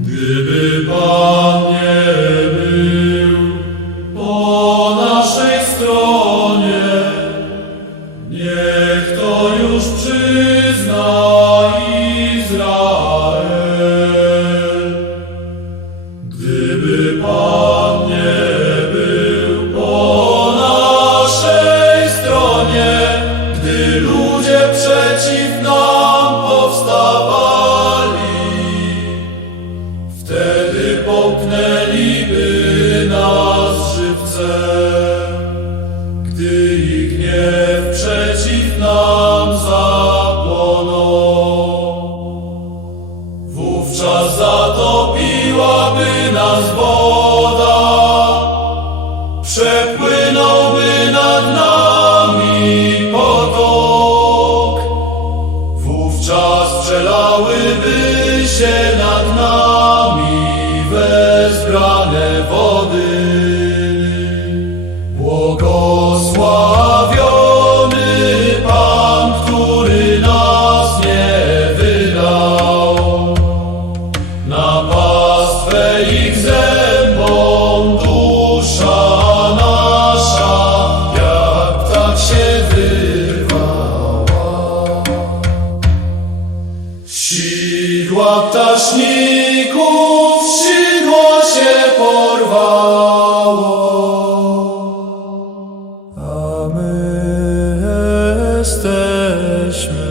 Gdyby Pan nie był po naszej stronie, niech to już przyzna Izrael. Gdyby Pan przeciw nam powstawali, Wtedy popchnęliby nas żywcem, gdy ich gniew przeciw nam zapłonął. Wówczas zatopiłaby nas woda, przepłynąłby przelałyby się nad nami wezbrane wody. Błogosławiony Pan, który nas nie wydał. Na Sidła ptaszników, sidło się porwało. A my jesteśmy